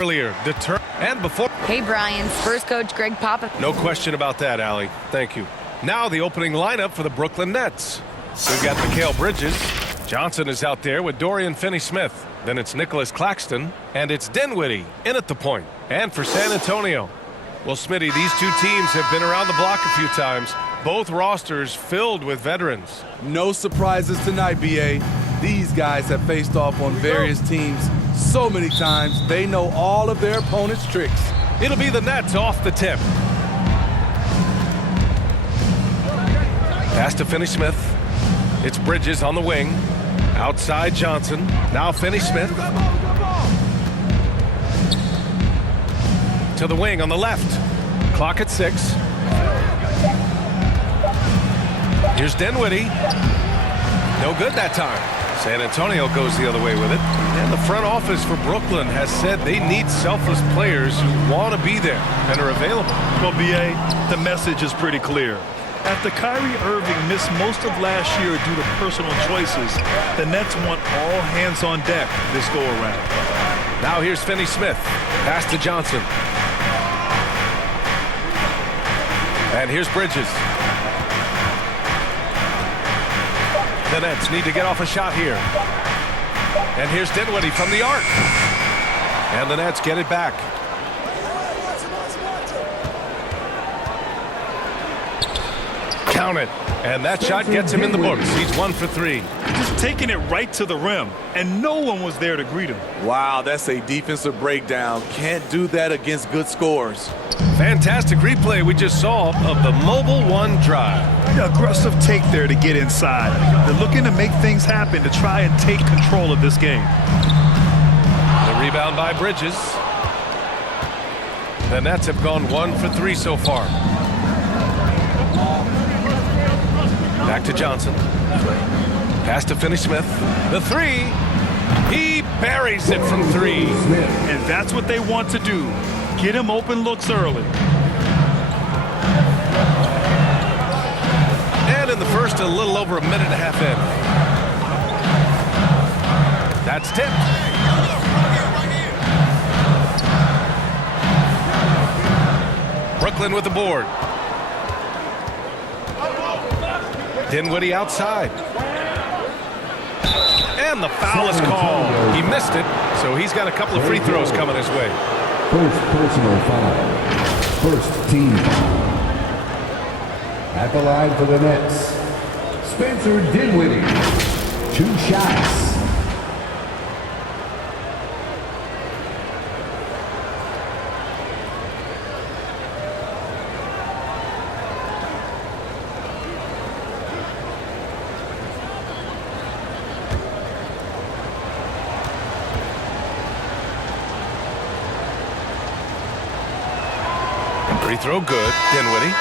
earlier. And before. Hey, Brian. First coach Greg Papa. No question about that, Allie. Thank you. Now the opening lineup for the Brooklyn Nets. We've got Mikal Bridges. Johnson is out there with Dorian Finney-Smith. Then it's Nicholas Claxton. And it's Dinwiddie in at the point. And for San Antonio. Well, Smitty, these two teams have been around the block a few times. Both rosters filled with veterans. No surprises tonight, B.A. These guys have faced off on various teams so many times, they know all of their opponent's tricks. It'll be the Nets off the tip. Pass to Finney-Smith. It's Bridges on the wing. Outside Johnson. Now Finney-Smith. To the wing on the left. Clock at 6. Here's Dinwiddie. No good that time. San Antonio goes the other way with it. And the front office for Brooklyn has said they need selfless players who want to be there and are available. Well, B.A., the message is pretty clear. After Kyrie Irving missed most of last year due to personal choices, the Nets want all hands on deck this go-around. Now here's Finney-Smith. Pass to Johnson. And here's Bridges. The Nets need to get off a shot here. And here's Dinwiddie from the arc. And the Nets get it back. Count it. And that shot gets him in the books. He's 1 for 3. Just taking it right to the rim, and no one was there to greet him. Wow, that's a defensive breakdown. Can't do that against good scores. Fantastic replay we just saw of the Mobile One drive. Aggressive take there to get inside. They're looking to make things happen to try and take control of this game. The rebound by Bridges. The Nets have gone 1 for 3 so far. Back to Johnson. Pass to Finney-Smith. The 3. He buries it from 3. And that's what they want to do. Get him open looks early. And in the first, a little over a minute and a half in. That's tipped. Brooklyn with the board. Dinwiddie outside. And the foul is called. He missed it, so he's got a couple of free throws coming his way. First personal foul. First team foul. At the line for the Nets, Spencer Dinwiddie. 2 shots. Free throw good. Dinwiddie.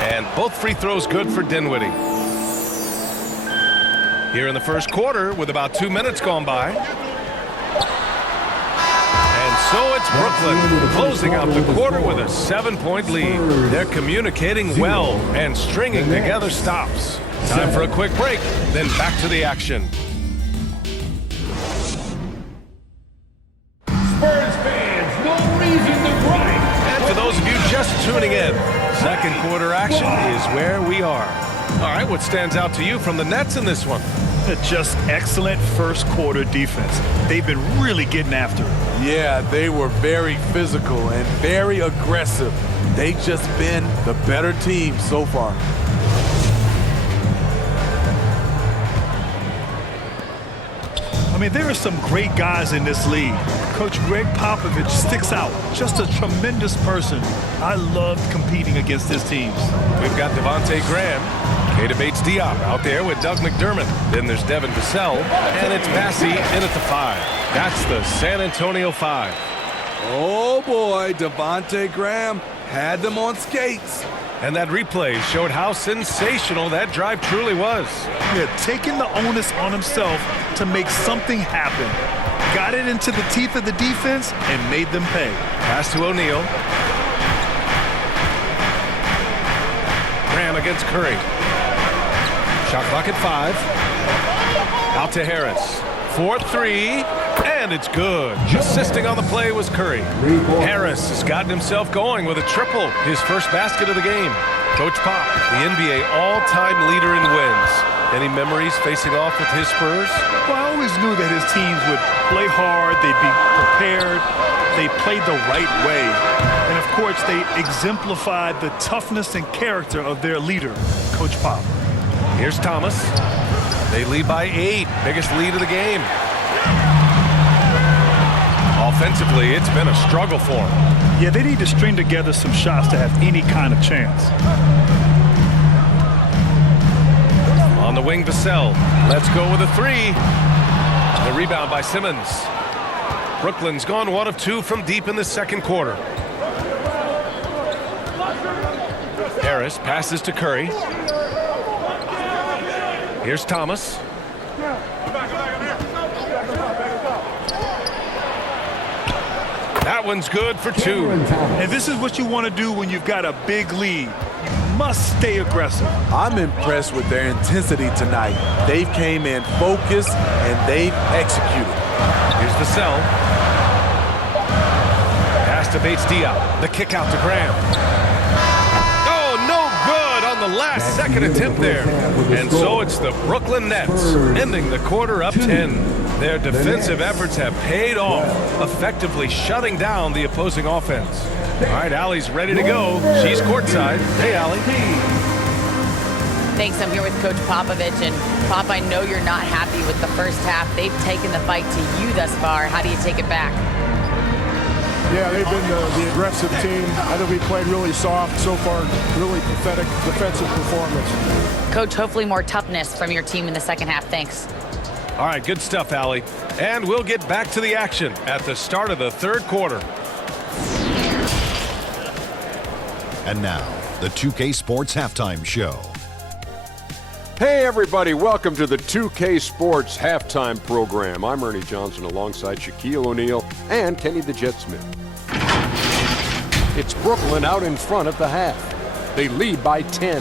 And both free throws good for Dinwiddie. Here in the first quarter with about 2 minutes gone by. And so it's Brooklyn closing out the quarter with a 7-point lead. They're communicating well and stringing together stops. Time for a quick break, then back to the action. Spurs fans, no reason to gripe. And for those of you just tuning in, second quarter action is where we are. All right, what stands out to you from the Nets in this one? Just excellent first quarter defense. They've been really getting after it. Yeah, they were very physical and very aggressive. They've just been the better team so far. I mean, there are some great guys in this league. Coach Greg Popovich sticks out. Just a tremendous person. I loved competing against his teams. We've got Devontae Graham, Keita Bates-Diop out there with Doug McDermott. Then there's Devin Vassell, and it's Massey in at the 5. That's the San Antonio 5. Oh boy, Devontae Graham Had them on skates. And that replay showed how sensational that drive truly was. Yeah, taking the onus on himself to make something happen. Got it into the teeth of the defense and made them pay. Pass to O'Neal. Graham against Curry. Shot clock at 5. Out to Harris. 4-3, and it's good. Assisting on the play was Curry. Harris has gotten himself going with a triple, his first basket of the game. Coach Pop, the NBA all-time leader in wins. Any memories facing off with his Spurs? Well, I always knew that his teams would play hard, they'd be prepared, they played the right way. And of course, they exemplified the toughness and character of their leader, Coach Pop. Here's Thomas. They lead by 8, biggest lead of the game. Offensively, it's been a struggle for them. Yeah, they need to string together some shots to have any kind of chance. On the wing, Vassell. Let's go with a 3. The rebound by Simmons. Brooklyn's gone 1 of 2 from deep in the second quarter. Harris passes to Curry. Here's Thomas. That one's good for 2. And this is what you want to do when you've got a big lead. You must stay aggressive. I'm impressed with their intensity tonight. They've came in focused and they've executed. Here's Vassell. Pass to Bates-Diop. The kick out to Graham. Oh, no good on the last second attempt there. And so it's the Brooklyn Nets ending the quarter up 10. Their defensive efforts have paid off, effectively shutting down the opposing offense. All right, Allie's ready to go. She's courtside. Hey, Allie. Thanks. I'm here with Coach Popovich. And Pop, I know you're not happy with the first half. They've taken the fight to you thus far. How do you take it back? Yeah, they've been the aggressive team. I think we played really soft so far. Really pathetic defensive performance. Coach, hopefully more toughness from your team in the second half. Thanks. All right, good stuff, Allie. And we'll get back to the action at the start of the third quarter. And now, the 2K Sports Halftime Show. Hey everybody, welcome to the 2K Sports Halftime Program. I'm Ernie Johnson alongside Shaquille O'Neal and Kenny the Jet Smith. It's Brooklyn out in front at the half. They lead by 10.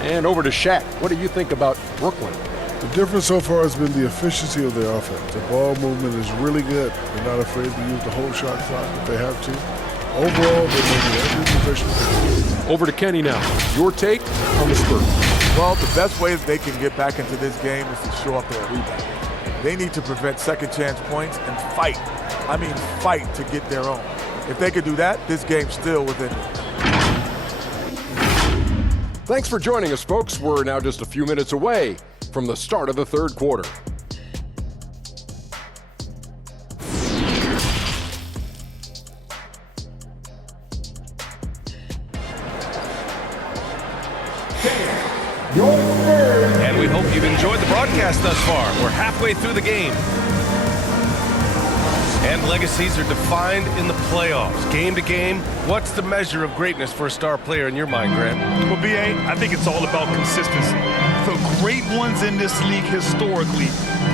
And over to Shaq. What do you think about Brooklyn? The difference so far has been the efficiency of their offense. The ball movement is really good. They're not afraid to use the whole shot clock if they have to. Overall, they're making every possession. Over to Kenny now. Your take on the Spurs. Well, the best way they can get back into this game is to show up their rebound. They need to prevent second chance points and fight. I mean, fight to get their own. If they could do that, this game's still within them. Thanks for joining us, folks. We're now just a few minutes away from the start of the third quarter. And we hope you've enjoyed the broadcast thus far. We're halfway through the game. And legacies are defined in the playoffs. Game to game, what's the measure of greatness for a star player in your mind, Grant? Well, B.A., I think it's all about consistency. The great ones in this league historically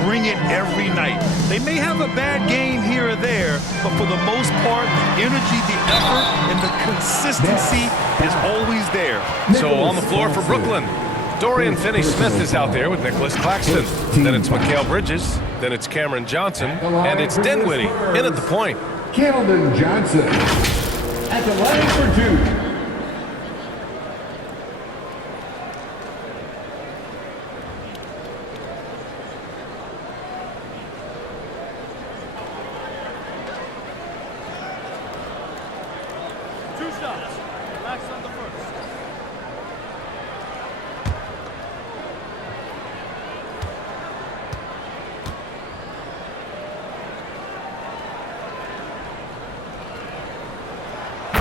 bring it every night. They may have a bad game here or there, but for the most part, the energy, the effort, and the consistency is always there. So on the floor for Brooklyn, Dorian Finney-Smith is out there with Nicholas Claxton. Then it's Mikal Bridges. Then it's Cameron Johnson. And it's Dinwiddie in at the point. Keldon Johnson at the line for 2.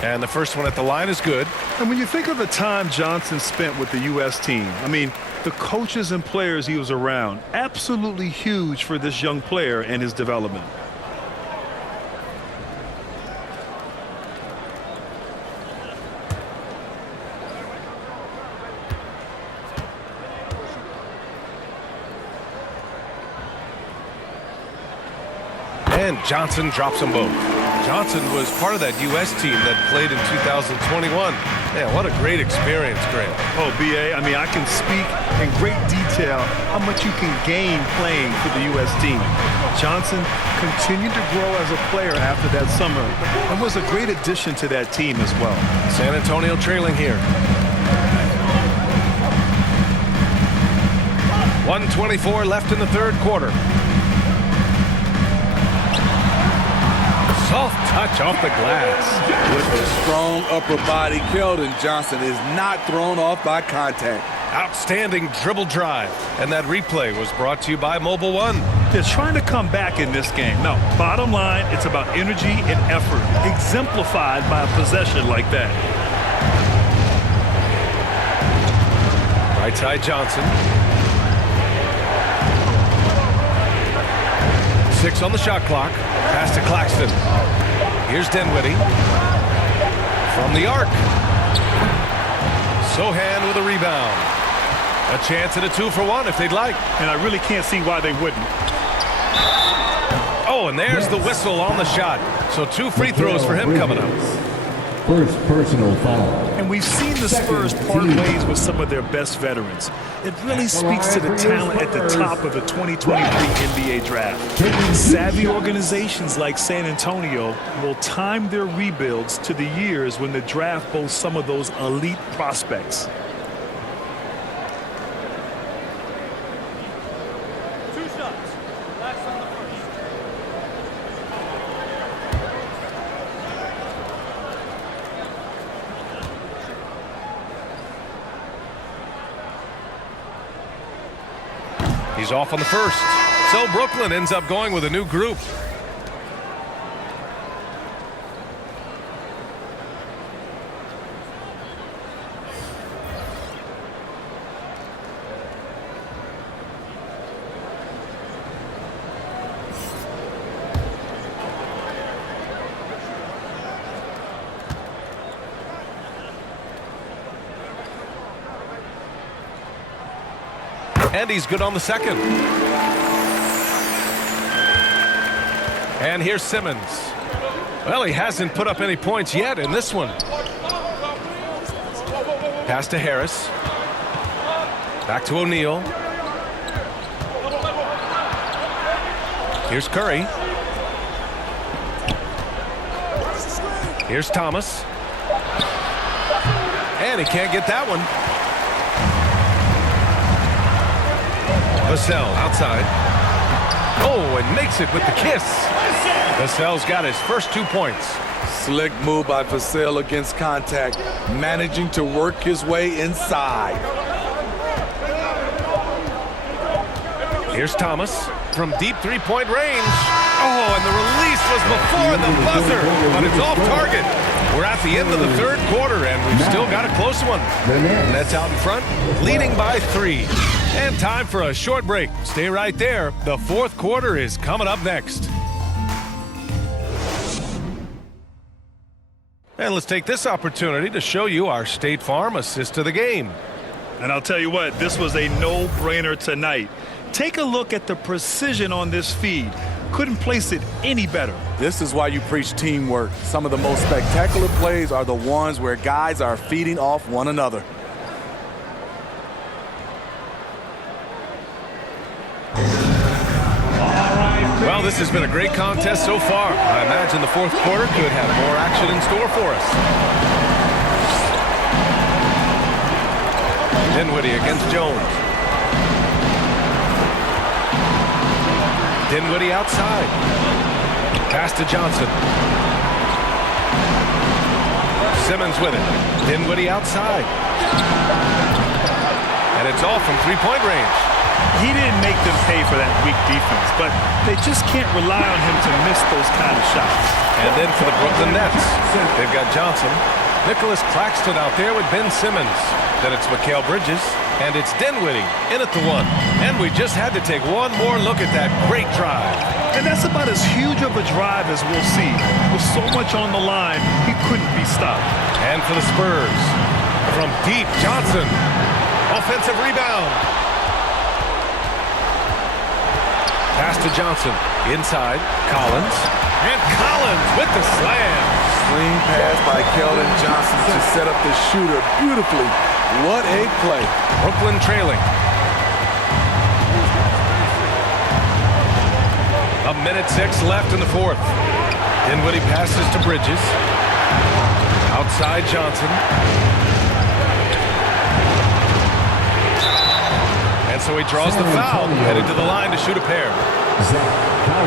And the first one at the line is good. And when you think of the time Johnson spent with the U.S. team, I mean, the coaches and players he was around, absolutely huge for this young player and his development. And Johnson drops them both. Johnson was part of that U.S. team that played in 2021. Man, what a great experience, Grant. Oh, B.A., I mean, I can speak in great detail how much you can gain playing for the U.S. team. Johnson continued to grow as a player after that summer and was a great addition to that team as well. San Antonio trailing here. 1:24 left in the third quarter. Soft touch off the glass. With a strong upper body, Keldon Johnson is not thrown off by contact. Outstanding dribble drive. And that replay was brought to you by Mobile One. They're trying to come back in this game. No, bottom line, it's about energy and effort, exemplified by a possession like that. Right side Johnson. 6 on the shot clock. Pass to Claxton. Here's Dinwiddie. From the arc. Sohan with a rebound. A chance at a 2-for-1 if they'd like. And I really can't see why they wouldn't. Oh, and there's the whistle on the shot. So 2 free throws for him coming up. First personal foul. And we've seen the Spurs part ways with some of their best veterans. It really speaks to the talent at the top of the 2023 NBA draft. Savvy organizations like San Antonio will time their rebuilds to the years when the draft boasts some of those elite prospects. He's off on the first. So Brooklyn ends up going with a new group. And he's good on the second. And here's Simmons. Well, he hasn't put up any points yet in this one. Pass to Harris. Back to O'Neal. Here's Curry. Here's Thomas. And he can't get that one. Vassell outside. Oh, and makes it with the kiss. Vassell's got his first 2 points. Slick move by Vassell against contact, managing to work his way inside. Here's Thomas from deep three-point range. Oh, and the release was before the buzzer, but it's off target. We're at the end of the third quarter, and we've still got a close one. The Nets out in front, leading by 3. And time for a short break. Stay right there. The fourth quarter is coming up next. And let's take this opportunity to show you our State Farm assist to the game. And I'll tell you what, this was a no-brainer tonight. Take a look at the precision on this feed. Couldn't place it any better. This is why you preach teamwork. Some of the most spectacular plays are the ones where guys are feeding off one another. Well, this has been a great contest so far. I imagine the fourth quarter could have more action in store for us. Dinwiddie against Jones. Dinwiddie outside. Pass to Johnson. Simmons with it. Dinwiddie outside. And it's off from three-point range. He didn't make them pay for that weak defense, but they just can't rely on him to miss those kind of shots. And then for the Brooklyn Nets, they've got Johnson, Nicholas Claxton out there with Ben Simmons. Then it's Mikal Bridges, and it's Dinwiddie in at the 1. And we just had to take one more look at that great drive. And that's about as huge of a drive as we'll see. With so much on the line, he couldn't be stopped. And for the Spurs, from deep, Johnson, offensive rebound. Pass to Johnson. Inside, Collins. And Collins with the slam. Clean pass by Keldon Johnson to set up the shooter beautifully. What a play. Brooklyn trailing. A minute 6 left in the fourth. Dinwiddie passes to Bridges. Outside Johnson. And so he draws the foul, headed to the line to shoot a pair.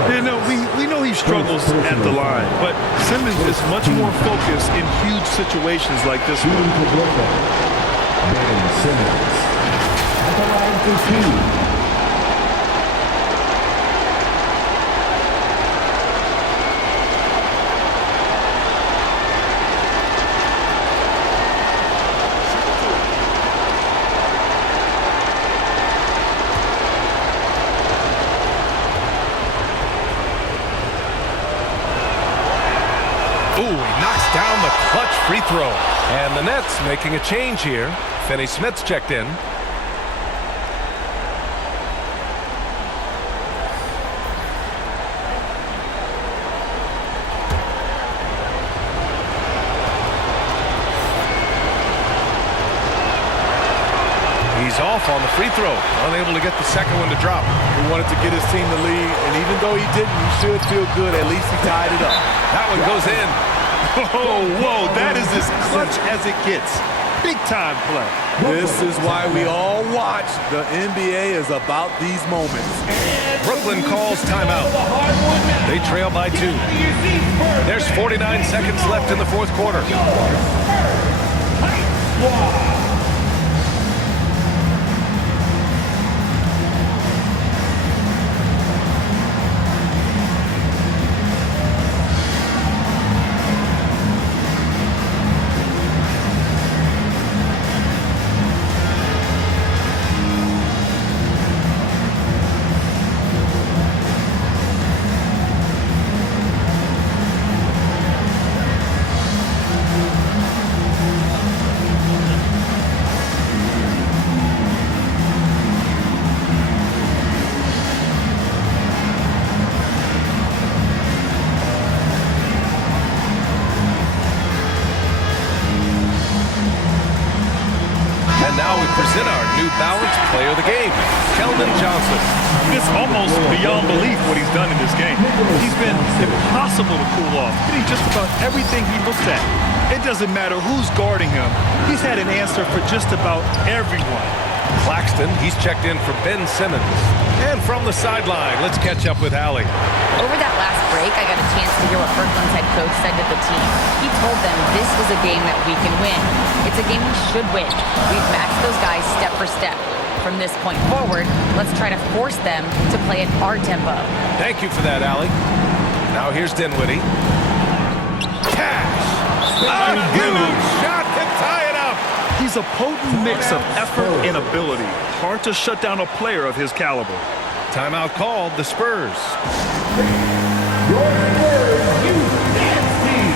You know, we know he struggles at the line, but Simmons is much more focused in huge situations like this one. Simmons at the line for 2. Ooh, he knocks down the clutch free throw. And the Nets making a change here. Finney Smith's checked in. He's off on the free throw. Unable to get the second one to drop. He wanted to get his team the lead, and even though he didn't, he should feel good. At least he tied it up. That one goes in. Whoa, that is as clutch as it gets. Big time play. This is why we all watch. The NBA is about these moments. Brooklyn calls timeout. They trail by 2. There's 49 seconds left in the fourth quarter. Now we present our New Balance Player of the Game, Keldon Johnson. It's almost beyond belief what he's done in this game. He's been impossible to cool off. Hitting just about everything he looks at. It doesn't matter who's guarding him. He's had an answer for just about everyone. Claxton, he's checked in for Ben Simmons. And from the sideline, let's catch up with Allie. Over that last break, I got a chance to hear what Brooklyn's head coach said to the team. He told them this is a game that we can win. It's a game we should win. We've matched those guys step for step. From this point forward, let's try to force them to play at our tempo. Thank you for that, Allie. Now here's Dinwiddie. Cash! A huge shot to tie it up! He's a potent mix of effort and ability. Hard to shut down a player of his caliber. Timeout called, the Spurs. Your Spurs, you dance team.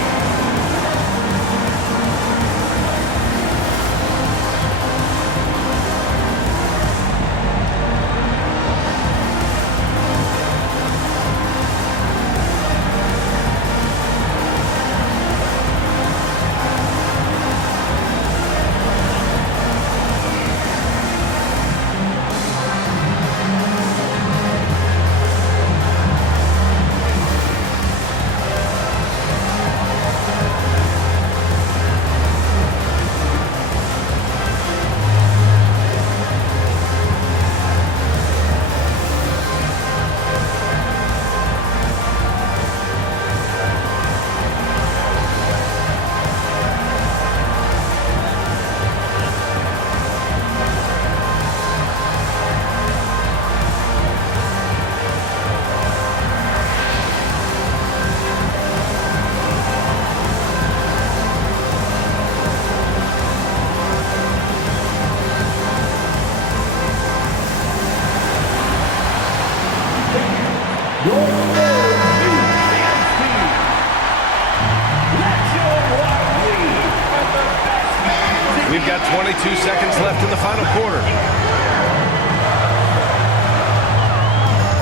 We've got 22 seconds left in the final quarter.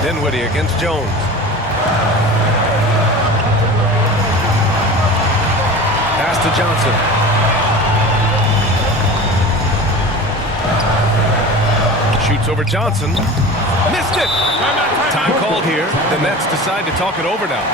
Dinwiddie against Jones. Pass to Johnson. Shoots over Johnson. Missed it! Time called here. The Nets decide to talk it over now.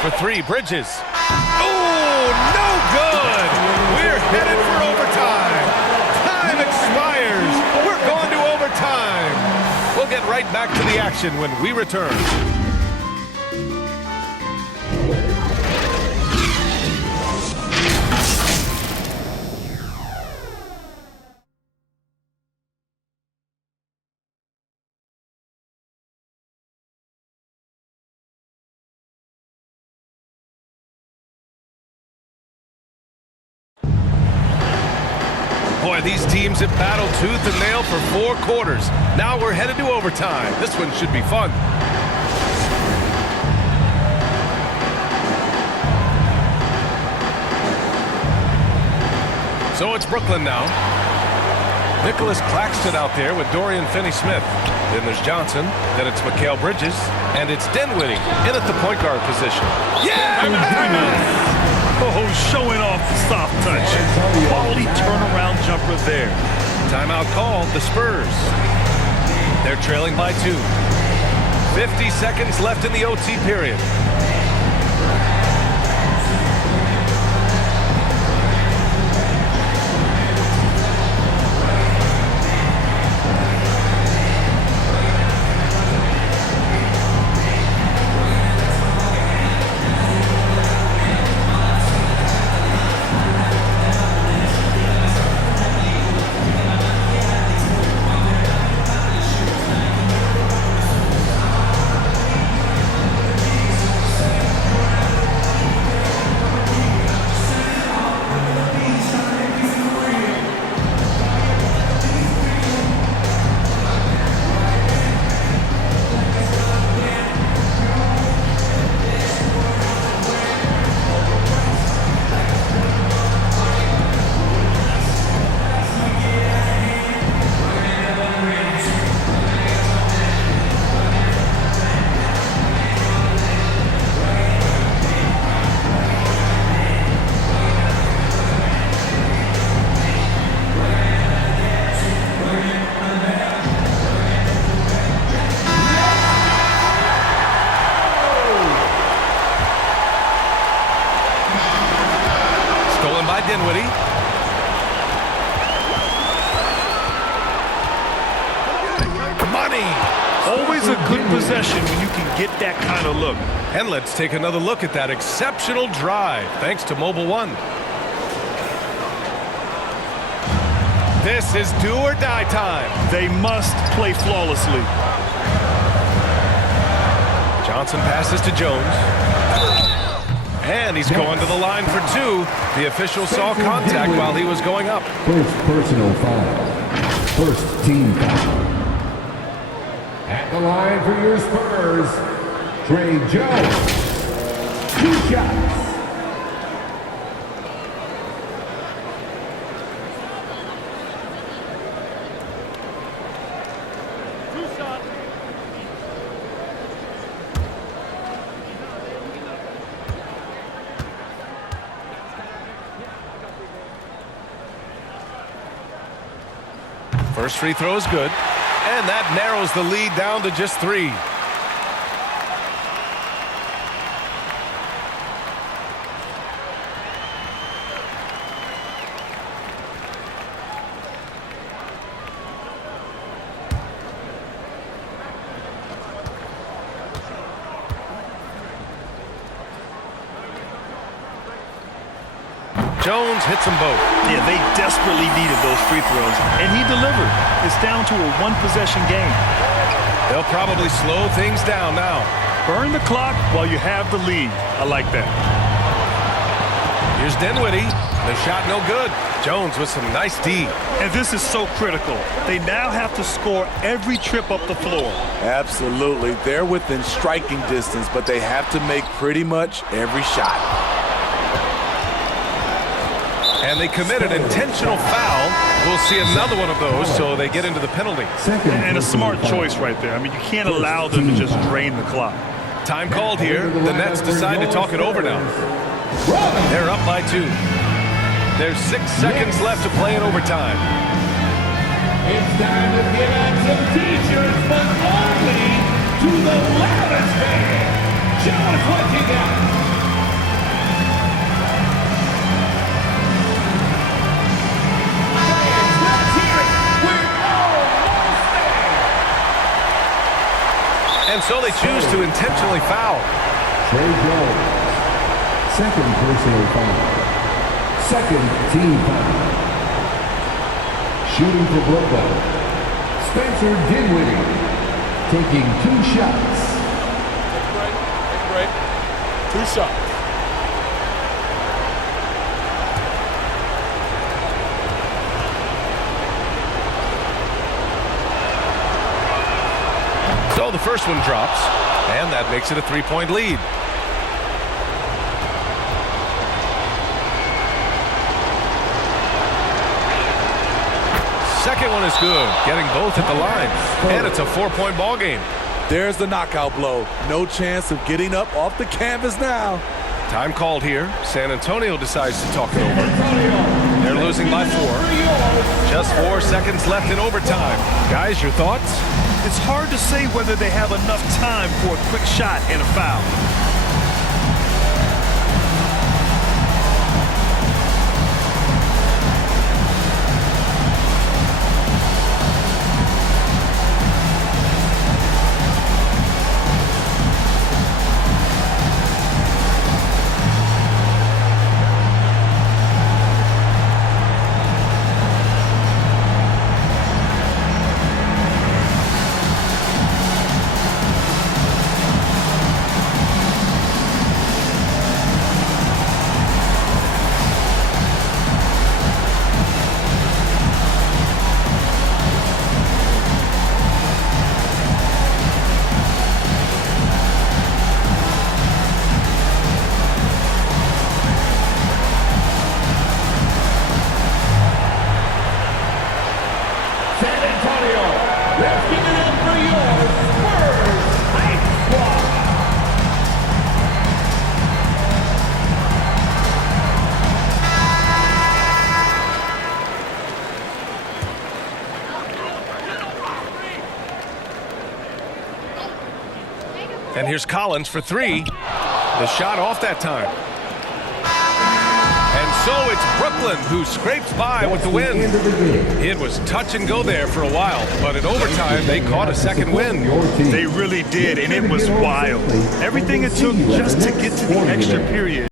For three, Bridges. Oh, no good! We're headed for overtime. Time expires. We're going to overtime. We'll get right back to the action when we return. Boy, these teams have battled tooth and nail for 4 quarters. Now we're headed to overtime. This one should be fun. So it's Brooklyn now. Nicholas Claxton out there with Dorian Finney-Smith. Then there's Johnson. Then it's Mikal Bridges. And it's Dinwiddie in at the point guard position. Yeah! Timeout. Oh, showing off the soft touch. Quality turnaround jumper there. Timeout called, the Spurs. They're trailing by 2. 50 seconds left in the OT period. Dinwiddie. Money. Always a good possession when you can get that kind of look. And let's take another look at that exceptional drive, thanks to Mobile One. This is do or die time. They must play flawlessly. Johnson passes to Jones. And he's going to the line for 2. The official saw contact while he was going up. First personal foul. First team foul. At the line for your Spurs, Trey Jones. 2 shots. First free throw is good. And that narrows the lead down to just 3. Jones hits them both. Yeah, they desperately needed those free throws, and he delivered. It's down to a one-possession game. They'll probably slow things down now. Burn the clock while you have the lead. I like that. Here's Dinwiddie. The shot no good. Jones with some nice D. And this is so critical. They now have to score every trip up the floor. Absolutely. They're within striking distance, but they have to make pretty much every shot. And they commit an intentional foul. We'll see another one of those, so they get into the penalty. And a smart choice right there. I mean, you can't allow them to just drain the clock. Time called here. The Nets decide to talk it over now. They're up by 2. There's 6 seconds left to play in overtime. It's time to give out some t-shirts, but only to the loudest fan. Show us what you got. And so they choose to intentionally foul. Trey Jones, second personal foul. Second team foul. Shooting for Brooklyn, Spencer Dinwiddie, taking 2 shots. Take a break. 2 shots. So the first one drops, and that makes it a 3-point lead. Second one is good, getting both at the line, and it's a 4-point ball game. There's the knockout blow. No chance of getting up off the canvas now. Time called here. San Antonio decides to talk it over. They're losing by 4. Just 4 seconds left in overtime. Guys, your thoughts? It's hard to say whether they have enough time for a quick shot and a foul. And here's Collins for 3. The shot off that time. And so it's Brooklyn who scrapes by with the win. It was touch and go there for a while, but in overtime they caught a second win. They really did, and it was wild. Everything it took just to get to the extra period.